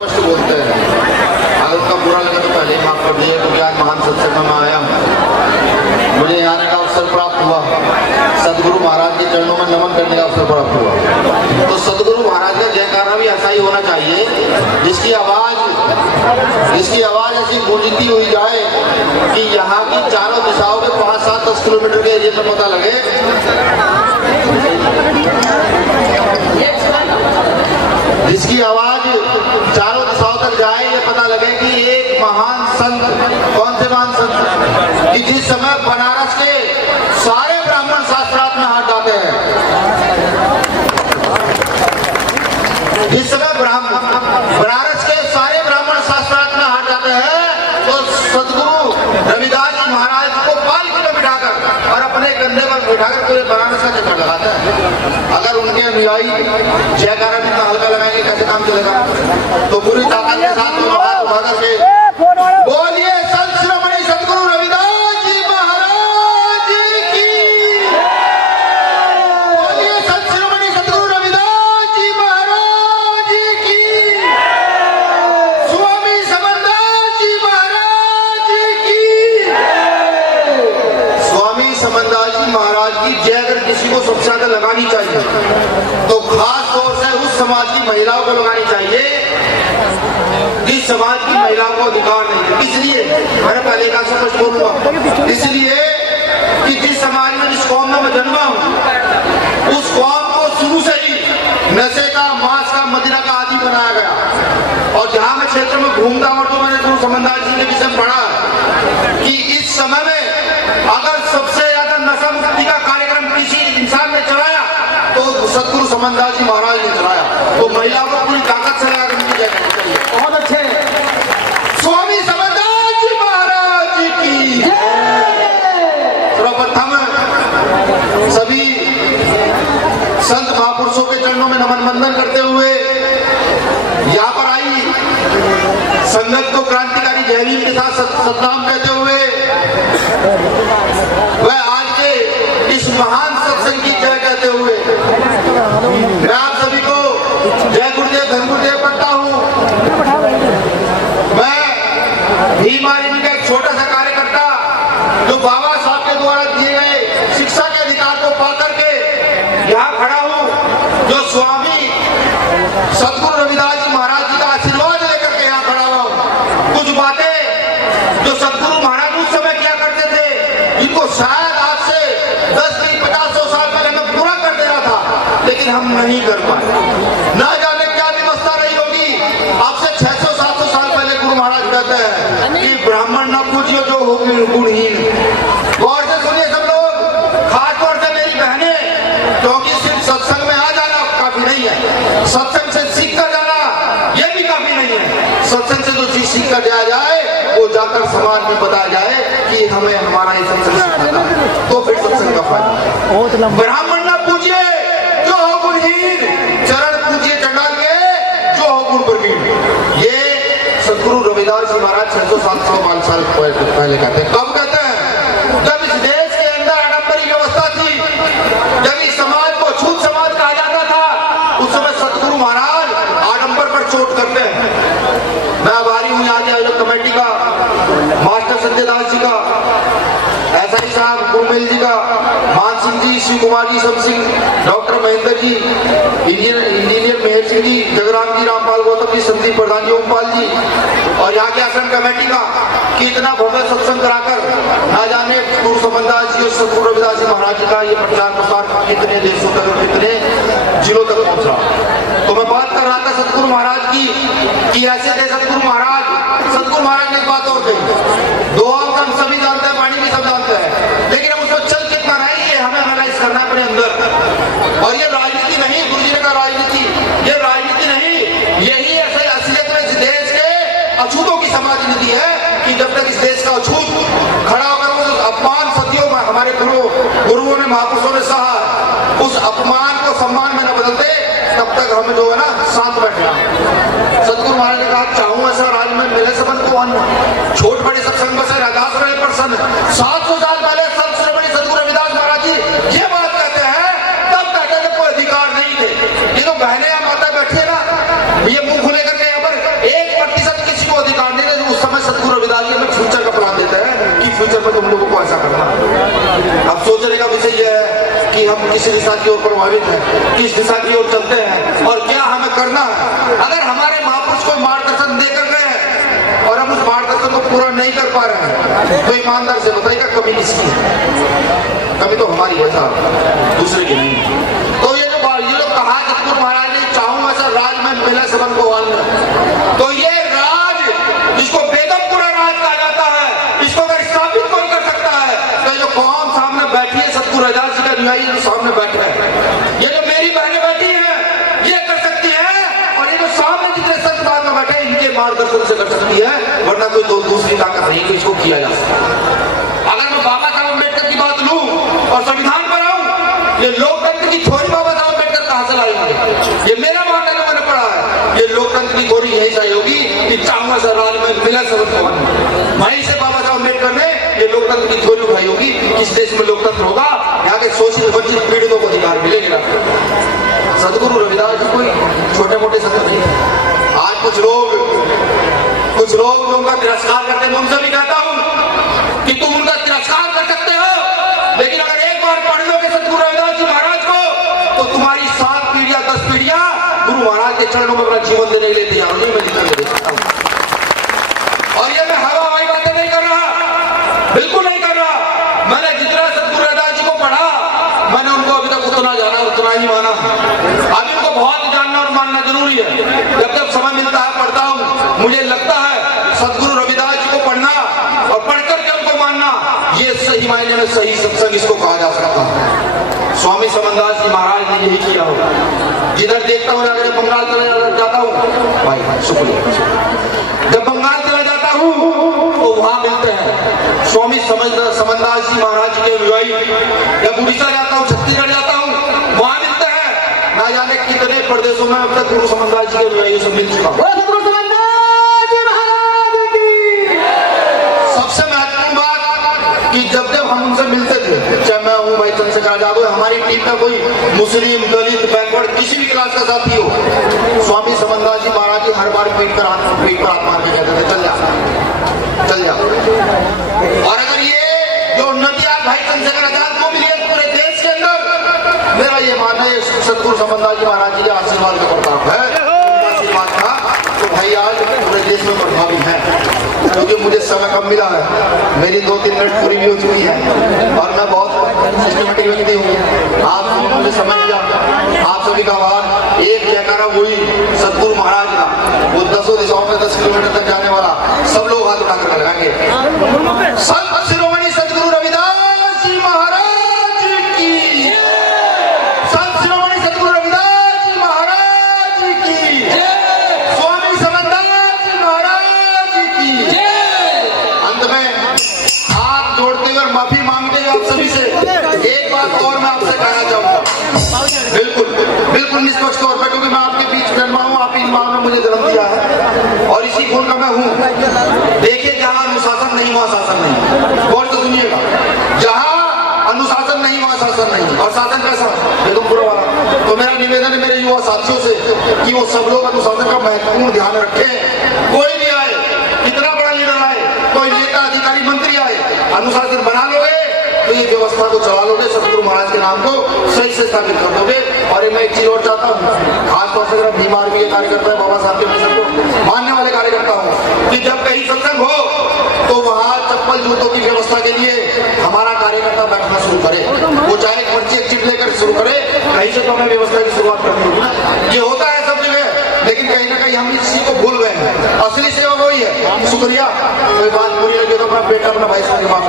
स्पष्ट बोलते हैं। अगर उनका बुरा लगे तो पहले माफ कर दिए, क्योंकि आज महान सत्संग में आया हूँ, मुझे यहाँ आने का अवसर प्राप्त हुआ, सदगुरु महाराज के चरणों में नमन करने का अवसर प्राप्त हुआ। तो सदगुरु महाराज का जयकारा भी ऐसा ही होना चाहिए, जिसकी आवाज ऐसी गूंजती हुई जाए कि यहाँ की चारों दिशाओं के 5-7-10 किलोमीटर के एरिया में पता लगे। जिसकी आवाज चारों दिशाओं तक जाए, ये पता लगे कि एक महान संत, कौन से महान संत, कि जिस समय बनारस के सारे ब्राह्मण शास्त्रार्थ में हाथ डालते हैं, जिस समय बनारस के सारे ब्राह्मण शास्त्रार्थ में हाथ डालते हैं, तो सदगुरु रविदास जी महाराज को पालकी में बिठाकर और अपने कंधे पर बिठाकर पूरे बनारस का चक्कर लगाते हैं। अगर उनके अनुयायी जयकारा भी हल्का लगाएंगे, कैसे काम चलेगा? तो पूरी ताकत के साथ दोनों हाथ उठा करके बोलिए संत श्रोमणी सदगुरु रविदास जी महाराज की, बोलिए संत श्रोमणी सदगुरु रविदास जी महाराज की, स्वामी समरदास जी महाराज की, स्वामी समरदास जी महाराज की जय अगर किसी को सबसे ज्यादा लगानी चाहिए तो खास तौर से उस समाज की महिलाओं को लगानी चाहिए जिस समाज की महिलाओं को अधिकार नहीं है। इसलिए मैंने पहले कहा, स्पष्ट बोलूंगा, इसलिए कि जिस समाज में, जिस कौम में मैं जन्मा हूं, उस कौम को शुरू से ही नशे का, मांस का, मदिरा का आदि बनाया गया। और जहां मैं क्षेत्र में घूमता हूं तो मैंने गुरु समरदास जी के विषय में पढ़ा कि इस समय में अगर सबसे ज्यादा नशा मुक्ति का कार्यक्रम किसी इंसान ने चलाया तो सदगुरु समरदास जी महाराज ने चलाया। तो महिलाओं को पूरी ताकत से लगा करनी चाहिए। बहुत अच्छे, स्वामी समरदास जी महाराज की सर्वप्रथम सभी संत महापुरुषों के चरणों में नमन वंदन करते हुए यहाँ पर आई संगत को क्रांतिकारी जयवीर के साथ सतनाम कहते हुए वह आज के इस महान सत्संग की जय कहते हुए मैं आप सभी को जय गुरुदेव धन गुरुदेव करता हूँ। मैं भीम आर्मी का एक छोटा सा कार्यकर्ता, जो बाबा साहब के द्वारा दिए गए शिक्षा के अधिकार को पा करके यहाँ खड़ा हूँ, जो स्वामी सदगुरु रविदास जी महाराज जी का आशीर्वाद लेकर के यहाँ खड़ा हुआ हूँ। कुछ बातें जो सदगुरु महाराज उस समय क्या करते थे, जिनको शायद आज से 10-20-50-100 साल पहले मैं पूरा कर दे रहा था, लेकिन हम नहीं कर पाए। ना जाने क्या व्यवस्था रही होगी। आपसे 600-700 साल पहले गुरु महाराज कहते हैं कि ब्राह्मण ना पूजियो जो होगी गुणहीन। गौर से सुनिए सब लोग, खासतौर से मेरी बहनें, क्योंकि सिर्फ सत्संग में आ जाना काफी नहीं है, सत्संग से सीख कर जाना यह भी काफी नहीं है। सत्संग से जो चीज सीख कर दिया जाए वो जाकर समाज में बताया जाए कि हमें हमारा ये सत्संग सिखाता है, तो फिर सत्संग का फायदा। ब्राह्मण ना पूजिए जो हो गुणहीन, चरण पूजिए चंडाल के जो हो गुण प्रवीण। ये सदगुरु रविदास जी महाराज 600-700 साल पहले कहते हैं। कब कहते हैं? जब इस देश के अंदर आडंबरी व्यवस्था थी, जब इस समाज को छूत समाज कहा जाता था, उस समय सदगुरु महाराज आडंबर पर चोट करते हैं। मैं आभारी हूँ यहाँ के आयोजक कमेटी का, मास्टर संजय दास जी का, एसआई साहब गुरमेल जी का, मान सिंह जी, शिव कुमार जी, सब सिंह, डॉक्टर महेंद्र जी, इंजीनियर मेहर सिंह जी, जगराम जी, रामपाल गौतम जी, संदीप प्रधान जी, ओमपाल जी, और यहाँ के आसन कमेटी का कि इतना भव्य सत्संग कराकर ना जाने गुरु समरदास जी और सदगुरु रविदास जी महाराज जी का ये प्रचार प्रसार कितने देशों तक और कितने जिलों तक पहुंचा। तो मैं बात कर रहा था सदगुरु महाराज की कि ऐसे थे सदगुरु महाराज ने एक बात और कही, दो अंक हम सभी जानते हैं, वाणी भी सब जानते हैं, लेकिन हम उसमें चल कितना रहे ये हमें एनालाइज करना है अपने अंदर। और ये राजनीति नहीं, गुरु जी ने कहा राजनीति, ये राजनीति नहीं, यही असलियत में इस देश के अछूतों की समाज नीति है कि जब तक इस देश का अछूत खड़ा होकर उस अपमान सदियों में हमारे गुरुओं ने, महापुरुषों ने सहा, उस अपमान को सम्मान में न बदलते, तब तक हमें जो है ना साथ बैठना। सदगुरु महाराज ने कहा, चाहूं ऐसा राज में मिले सबन को अन्न, छोट बड़े सत्संग बसे राधास रहे प्रसन्न। 700 साल पहले संत श्रोमणी सदगुरु रविदास महाराज जी ये बात कहते हैं, तब कहते थे कोई अधिकार नहीं थे। ये तो बहने या माता बैठी है ना, ये मुंह खुले करके यहाँ पर से यह है कि हम किस दिशा की ओर प्रभावित हैं, किस दिशा की ओर चलते हैं और क्या हमें करना है। अगर हमारे महापुरुष को मार्गदर्शन देकर गए हैं और हम उस मार्गदर्शन को पूरा नहीं कर पा रहे हैं, तो ईमानदार से बताइएगा कमी किसकी है? कमी तो हमारी है साहब, दूसरे की नहीं। तो ये लोग कहा सतगुरु महाराज ने चाहूं ऐसा राज में मिला सबन को वाल, तो ये राज जिसको बेदम पूरा राज कहा जाता है, इसको अगर स्थापित कोई कर सकता है तो जो कौम सामने बैठी है सतगुरु रविदास जी का अनुयायी जो सामने बैठे हैं, ये जो मेरी बहनें बैठी हैं, ये कर सकती है। और ये जो सामने जितने संत बाद में बैठे इनके मार्गदर्शन से कर सकती है, वरना कोई दूसरी ताकत नहीं, तो इसको किया जा सकता है। अगर मैं बाबा साहब अम्बेडकर की बात लूं और संविधान पर आऊं, ये लोकतंत्र की थ्योरी बाबा साहब अम्बेडकर कहां से लाएंगे? ये मेरा मानना जो मैंने पढ़ा है, ये लोकतंत्र की थ्योरी यही चाहिए होगी कि चाहूंगा सर राज में मिला सबक वहीं से बाबा साहब अम्बेडकर ने ये लोकतंत्र की थ्योरी उठाई होगी। किस देश में लोकतंत्र होगा, यहाँ के शोषित वंचित पीड़ितों को अधिकार मिलेगा। सदगुरु रविदास जी कोई छोटे मोटे संत नहीं। आज कुछ लोग उनका तिरस्कार करते हैं, मैं उनसे भी कहता हूं कि तुम उनका तिरस्कार कर सकते हो, लेकिन अगर एक बार पढ़ लोगे सतगुरु रविदास जी महाराज को, तो तुम्हारी 7 पीढ़ियां 10 पीढ़ियां गुरु महाराज के चरणों में अपना जीवन देने के लिए तैयार हो। मैं लिखकर दे सकता हूं। और ये मैं हवाई बातें नहीं कर रहा, बिल्कुल नहीं कर रहा। मैंने जितना सतगुरु रविदास जी को पढ़ा, मैंने उनको अभी तक उतना जाना उतना ही माना। अभी उनको बहुत जानना और मानना जरूरी है। जब समय मिलता है पढ़ता हूं, मुझे लगता है सतगुरु रविदास जी को पढ़ना और पढ़कर के उनको मानना, ये सही मायने में सही सत्संग इसको कहा जा सकता है। स्वामी समनदास जी महाराज ने यही किया होगा। जिधर देखता हूँ अगर बंगाल चला जाता हूँ, भाई शुक्रिया, जब बंगाल चला जाता हूँ तो वहां मिलते हैं स्वामी समनदास जी महाराज जी के अनुयायी। जब उड़ीसा जाता हूँ, छत्तीसगढ़ जाता हूँ, वहां मिलते हैं। ना जाने कितने प्रदेशों में अब तक गुरु समनदास जी के अनुयायी से मिल चुका हूं। सबसे महत्वपूर्ण बात कि जब हम उनसे मिलते थे, चाहे मैं हूँ भाई चंद्रशेखर आजाद, हमारी टीम में कोई मुस्लिम दलित बैकवर्ड किसी भी क्लास का साथी हो, स्वामी समनदास जी महाराज जी हर बार पीठ पर हाथ मार के कहते थे चल जा। और अगर ये जो उन्नति आज भाई चंद्रशेखर आजाद को मिली है पूरे देश के अंदर, मेरा ये मानना है सतगुरु समनदास जी महाराज जी के आशीर्वाद का प्रताप है। आशीर्वाद था तो भाई आज पूरे देश में प्रभावी है। क्योंकि मुझे समय कम मिला है, मेरी 2-3 मिनट पूरी भी हो चुकी है और मैं बहुत सिस्टमेटिक व्यक्ति हूँ। आप मुझे समय दिया, आप सभी का आभार। एक जयकारा हुई सतगुरु महाराज का, वो 10 दिशाओं में 10 किलोमीटर तक जाने वाला, सब लोग हाथ उठाकर लगाएंगे। संत शिरोमणि सतगुरु रविदास जी महाराज की, संत शिरोमणि सतगुरु रविदास जी महाराज की, स्वामी समनदास जी महाराज की। अंत में हाथ जोड़ते हुए माफी मांगते हुए आप सभी से एक बात और मैं आपसे कहना चाहूंगा, बिल्कुल निष्पक्ष तौर पर, क्योंकि मैं आपके बीच जन्मा हूँ, आप इन माँ ने मुझे जन्म दिया है और इसी खून का मैं हूँ। देखिए जहाँ अनुशासन नहीं वहाँ शासन नहीं, गौर से सुनिएगा, जहाँ अनुशासन नहीं वहाँ शासन नहीं। और शासन कैसा एकदम पूरा वाला। तो मेरा निवेदन है मेरे युवा साथियों से कि वो सब लोग अनुशासन का महत्वपूर्ण ध्यान रखें। कोई भी आए, कितना बड़ा लीडर आए, कोई नेता अधिकारी मंत्री आए, अनुशासन बना लोगे तो ये व्यवस्था को चला लोगे, सतगुरु महाराज के नाम को सही से स्थापित कर दोगे। और मैं एक चीज और चाहता हूँ, खासतौर से अगर बीमार भी ये कार्यकर्ता है, बाबा साहब के मैं सबको मानने वाले कार्यकर्ता हूँ, कि जब कहीं सत्संग हो तो वहाँ चप्पल जूतों की व्यवस्था के लिए हमारा कार्यकर्ता बैठना शुरू करे। वो चाहे पर्ची एक चिट लेकर शुरू करे, कहीं से तो हमें व्यवस्था की शुरुआत करनी होगी ना। ये होता है सब जगह, लेकिन कहीं ना कहीं हम इस चीज को भूल गए हैं। असली सेवा वही है। शुक्रिया, कोई बात बुरी लगी तो अपना बेटा अपना भाई से माफ